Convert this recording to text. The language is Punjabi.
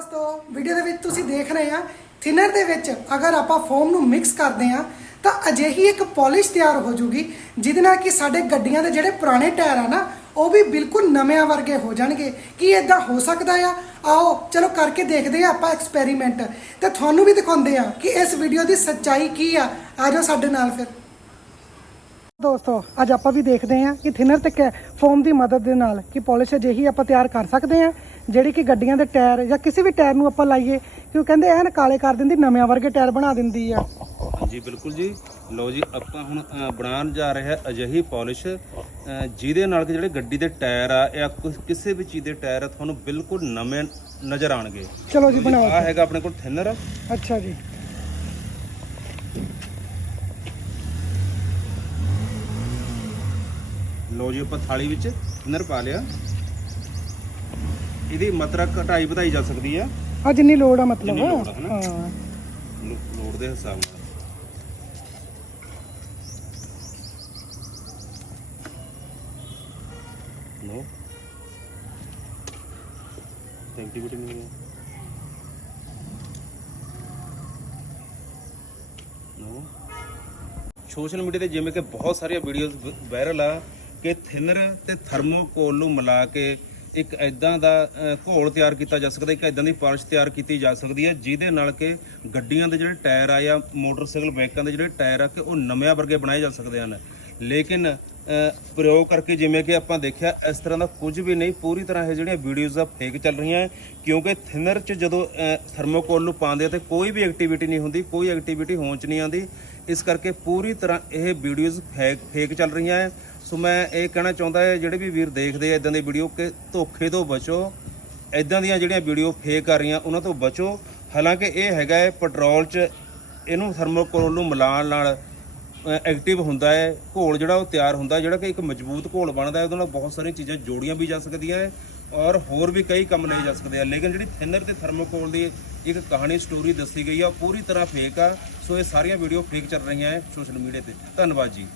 ਦੋਸਤੋ ਵੀਡੀਓ ਦੇ ਵਿੱਚ ਤੁਸੀਂ ਦੇਖ ਰਹੇ ਆ। ਥਿਨਰ ਦੇ ਵਿੱਚ ਅਗਰ ਆਪਾਂ ਫੋਮ ਨੂੰ ਮਿਕਸ ਕਰਦੇ ਆ, ਤਾਂ ਅਜਿਹੀ ਇੱਕ ਪਾਲਿਸ਼ ਤਿਆਰ ਹੋ ਜੂਗੀ, ਜਿਹਦੇ ਨਾਲ ਕਿ ਸਾਡੇ ਗੱਡੀਆਂ ਦੇ ਜਿਹੜੇ ਪੁਰਾਣੇ ਟਾਇਰ ਆ ਨਾ, ਉਹ ਵੀ ਬਿਲਕੁਲ ਨਵਿਆਂ ਵਰਗੇ ਹੋ ਜਾਣਗੇ। ਕੀ ਇਦਾਂ ਹੋ ਸਕਦਾ ਆ? ਆਓ, ਚਲੋ ਕਰਕੇ ਦੇਖਦੇ ਆ ਆਪਾਂ ਐਕਸਪੈਰੀਮੈਂਟ ਤੇ ਤੁਹਾਨੂੰ ਵੀ ਦਿਖਾਉਂਦੇ ਆ ਕਿ ਇਸ ਵੀਡੀਓ ਦੀ ਸੱਚਾਈ ਕੀ ਆ। ਆਜੋ ਸਾਡੇ ਨਾਲ ਫਿਰ। ਦੋਸਤੋ ਅੱਜ ਆਪਾਂ ਵੀ ਦੇਖਦੇ ਹਾਂ ਕਿ ਥਿਨਰ ਤੇ ਫੋਮ ਦੀ ਮਦਦ ਦੇ ਨਾਲ ਕਿ ਪਾਲਿਸ਼ ਅਜਿਹੀ ਆਪਾਂ ਤਿਆਰ ਕਰ ਸਕਦੇ ਹਾਂ ਜਿਹੜੀ ਕਿ ਗੱਡੀਆਂ ਦੇ ਟਾਇਰ ਜਾਂ ਕਿਸੇ ਵੀ ਟਾਇਰ ਨੂੰ ਆਪਾਂ ਲਾਈਏ ਕਿ ਉਹ ਕਹਿੰਦੇ ਐਨ ਕਾਲੇ ਕਰ ਦਿੰਦੀ ਨਵੇਂ ਵਰਗੇ ਟਾਇਰ ਬਣਾ ਦਿੰਦੀ ਆ। ਹਾਂਜੀ ਬਿਲਕੁਲ ਜੀ। ਲਓ ਜੀ ਆਪਾਂ ਹੁਣ ਅ, ਬਣਾਉਣ ਜਾ ਰਹੇ ਹਾਂ ਅਜਿਹੀ ਪਾਲਿਸ਼ ਅ, ਜਿਹਦੇ ਨਾਲ ਕਿ ਜਿਹੜੇ ਗੱਡੀ ਦੇ ਟਾਇਰ ਆ ਜਾਂ ਕਿਸੇ ਵੀ ਚੀਜ਼ ਦੇ ਟਾਇਰ ਆ ਤੁਹਾਨੂੰ ਬਿਲਕੁਲ ਨਵੇਂ ਨਜ਼ਰ ਆਣਗੇ ਚਲੋ ਜੀ ਬਣਾਓ। ਆ ਹੈਗਾ ਆਪਣੇ ਕੋਲ ਥਿਨਰ ਅੱਛਾ ਜੀ। ਲਓ ਜੀ ਆਪਾਂ ਥਾਲੀ ਵਿੱਚ ਥਿਨਰ ਪਾ ਲਿਆ। ਇਹਦੀ ਮਾਤਰਾ ਘਟਾਈ ਵਧਾਈ ਜਾ ਸਕਦੀ ਆ। ਆ ਜਿੰਨੀ ਲੋੜ ਆ ਮਤਲਬ। ਜਿੰਨੀ ਲੋੜ ਆ, ਹਨਾ? ਹਾਂ। ਲੋ- ਲੋੜ ਦੇ ਹਿਸਾਬ ਨਾਲ। ਐਕਟੀਵਿਟੀ ਨਹੀਂ ਹੈ ਨੋ ਸੋਸ਼ਲ ਮੀਡੀਆ ਤੇ ਜਿਵੇਂ ਕਿ ਬਹੁਤ ਸਾਰੀਆਂ ਵੀਡੀਓਜ਼ ਵਾਇਰਲ ਆ। ਕਿ ਥਿਨਰ ਤੇ ਥਰਮੋਕੋਲ ਨੂੰ ਮਿਲਾ ਕੇ ਇੱਕ ਐਦਾਂ ਦਾ ਘੋਲ ਤਿਆਰ ਕੀਤਾ ਜਾ ਸਕਦਾ ਇੱਕ ਐਦਾਂ ਦੀ ਪਾਲਿਸ਼ ਤਿਆਰ ਕੀਤੀ ਜਾ ਸਕਦੀ ਹੈ ਜਿਹਦੇ ਨਾਲ ਕਿ ਗੱਡੀਆਂ ਦੇ ਜਿਹੜੇ ਟਾਇਰ ਆ ਜਾਂ ਮੋਟਰਸਾਈਕਲ ਬਾਈਕਾਂ ਦੇ ਜਿਹੜੇ ਟਾਇਰ ਆ ਕਿ ਉਹ ਨਵਿਆਂ ਵਰਗੇ ਬਣਾਏ ਜਾ ਸਕਦੇ ਹਨ। ਲੇਕਿਨ ਪ੍ਰਯੋਗ ਕਰਕੇ ਜਿਵੇਂ ਕਿ ਆਪਾਂ ਦੇਖਿਆ ਇਸ ਤਰ੍ਹਾਂ ਦਾ ਕੁਝ ਵੀ ਨਹੀਂ ਪੂਰੀ ਤਰ੍ਹਾਂ ਇਹ ਜਿਹੜੀਆਂ ਵੀਡੀਓਜ਼ ਆ ਫੇਕ ਚੱਲ ਰਹੀਆਂ ਹੈ, ਕਿਉਂਕਿ ਥਿਨਰ 'ਚ ਜਦੋਂ ਥਰਮੋਕੋਲ ਨੂੰ ਪਾਉਂਦੇ ਆ ਤੇ ਕੋਈ ਵੀ ਐਕਟੀਵਿਟੀ ਨਹੀਂ ਹੁੰਦੀ ਕੋਈ ਐਕਟੀਵਿਟੀ ਹੋਣ 'ਚ ਨਹੀਂ ਆਉਂਦੀ। ਇਸ ਕਰਕੇ ਪੂਰੀ ਤਰ੍ਹਾਂ ਇਹ ਵੀਡੀਓਜ਼ ਫੇਕ ਫੇਕ ਚੱਲ ਰਹੀਆਂ ਹੈ। ਸੋ ਮੈਂ ਇਹ ਕਹਿਣਾ ਚਾਹੁੰਦਾ ਹੈ, ਜਿਹੜੇ ਵੀ ਵੀਰ ਦੇਖਦੇ ਆ ਇਦਾਂ ਦੀ ਵੀਡੀਓ ਕਿ ਧੋਖੇ ਤੋਂ ਬਚੋ। ਇਦਾਂ ਦੀਆਂ ਜਿਹੜੀਆਂ ਵੀਡੀਓ ਫੇਕ ਆ ਰਹੀਆਂ, ਉਹਨਾਂ ਤੋਂ ਬਚੋ। ਹਾਲਾਂਕਿ ਇਹ ਹੈਗਾ ਹੈ ਪੈਟਰੋਲ 'ਚ ਇਹਨੂੰ ਥਰਮੋਕੋਲ ਨੂੰ ਮਿਲਾਉਣ ਨਾਲ ਐਕਟਿਵ ਹੁੰਦਾ ਹੈ। ਘੋਲ ਜਿਹੜਾ ਉਹ ਤਿਆਰ ਹੁੰਦਾ, ਜਿਹੜਾ ਕਿ ਇੱਕ ਮਜ਼ਬੂਤ ਘੋਲ ਬਣਦਾ ਹੈ, ਉਹਦੇ ਨਾਲ ਬਹੁਤ ਸਾਰੀਆਂ ਚੀਜ਼ਾਂ ਜੋੜੀਆਂ ਵੀ ਜਾ ਸਕਦੀਆਂ ਹੈ ਔਰ ਹੋਰ ਵੀ ਕਈ ਕੰਮ ਲਏ ਜਾ ਸਕਦੇ ਆ। ਲੇਕਿਨ ਜਿਹੜੀ ਥਿਨਰ ਤੇ ਥਰਮੋਕੋਲ ਦੀ ਇੱਕ ਕਹਾਣੀ ਸਟੋਰੀ ਦੱਸੀ ਗਈ ਆ, ਉਹ ਪੂਰੀ ਤਰ੍ਹਾਂ ਫੇਕ ਆ। ਸੋ ਇਹ ਸਾਰੀਆਂ ਵੀਡੀਓ ਫੇਕ ਚੱਲ ਰਹੀਆਂ ਹੈ ਸੋਸ਼ਲ ਮੀਡੀਆ ਤੇ। ਧੰਨਵਾਦ ਜੀ।